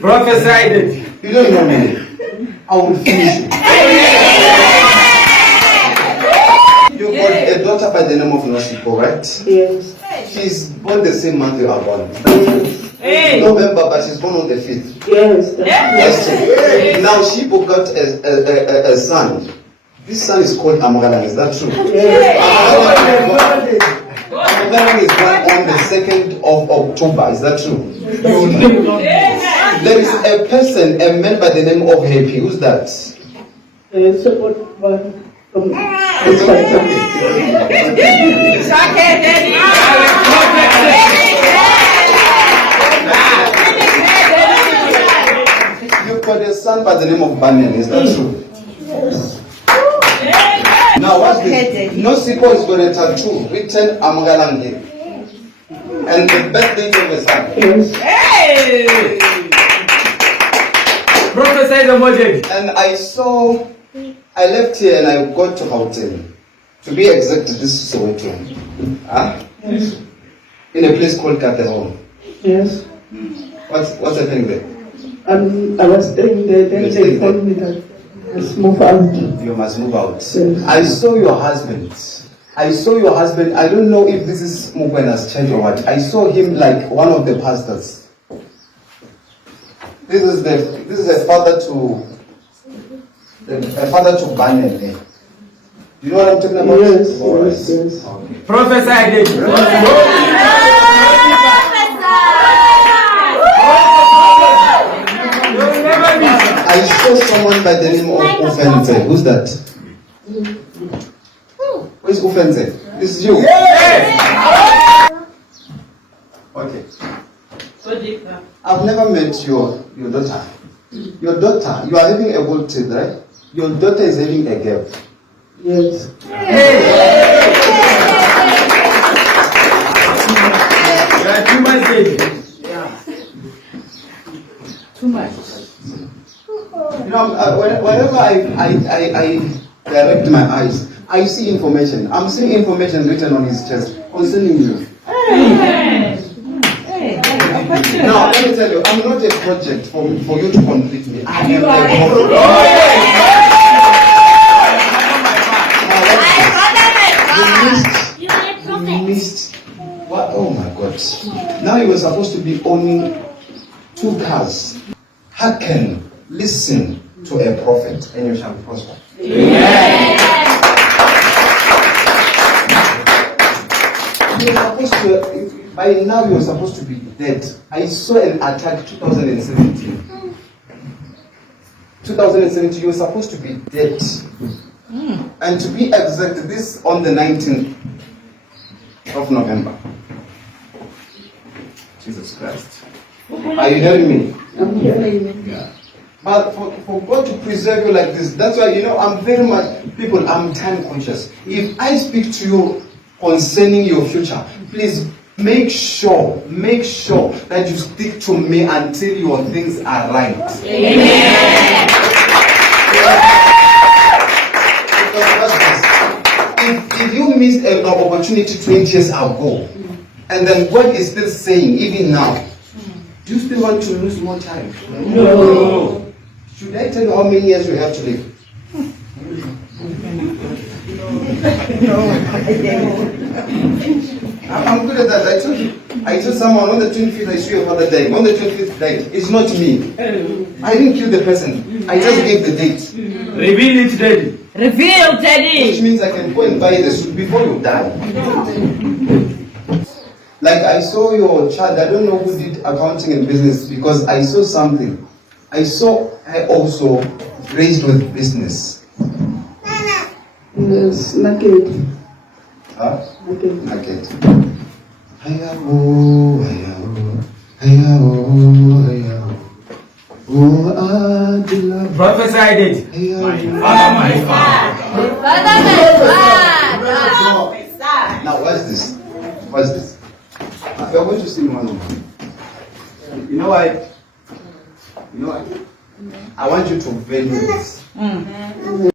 Prophesied it. You don't know me. I will finish you. You got a daughter by the name of Nosipo, right? Yes. She's born the same month you are born. Yes. November, but she's born on the 5th. Yes. Yes. Now she got a son. This son is called Amogalang. Is that true? Yes. Amogalang is born on the 2nd of October. Is that true? There is a person, a man by the name of Happy. Who's that? Support one from You've got a son by the name of Banyan. Is that true? Yes. Now what's this? Nosipo is got a tattoo written Amogalang here. And the birthday of his son. Yes. Prophesy the model. And I left here and I got to Gauteng. To be exact, this is Soweto. Yes. In a place called Katehong. Yes. What's happening there? I was staying there, then they told me that I must move out. You must move out. Yes. I saw your husband. I don't know if this is Mukwena's church or what. I saw him like one of the pastors. This is a father to Banyan. You know what I'm talking about? Yes, All right. yes, yes. Okay. Prophesied it. I saw someone by the name of Ufenze. Who's that? Where's Ufenze? This is you. Okay. I've never met your daughter. Your daughter, you are having a good kid, right? Your daughter is having a girl. Yes. You are too much baby. Too much. You know, whenever I direct my eyes, I see information. I'm seeing information written on his chest concerning you. Now, let me tell you, I'm not a project for you to complete me. I am the God. You missed. What? Oh my God. Now you were supposed to be owning 2 cars. Hearken, listen to a prophet, and you shall prosper. You're supposed to, by now you're supposed to be dead. I saw an attack 2017. 2017, you're supposed to be dead. And to be exact, this on the 19th of November. Jesus Christ. Are you hearing me? I'm hearing you. Yeah. But for God to preserve you like this, that's why, I'm very much, people, I'm time conscious. If I speak to you concerning your future, please make sure that you stick to me until your things are right. Amen. If you missed an opportunity 20 years ago, and then God is still saying, even now, do you still want to lose more time? No. Should I tell you how many years you have to live? I'm good at that. I told someone on the 25th, I saw your father dying. On the 25th died. It's not me. I didn't kill the person. I just gave the date. Reveal it, Daddy. Reveal, Daddy. Which means I can go and buy the suit before you die. Like I saw your child, I don't know who did accounting and business because I saw something. I saw her also raised with business. Yes, naked. Huh? Naked. Naked. Hayaho, hayaho, hayaho, hayaho. Oh, Adila. Prophesied it. Hayaho. Now, what's this? What's this? We are going to sing one more. You know why? I want you to value this.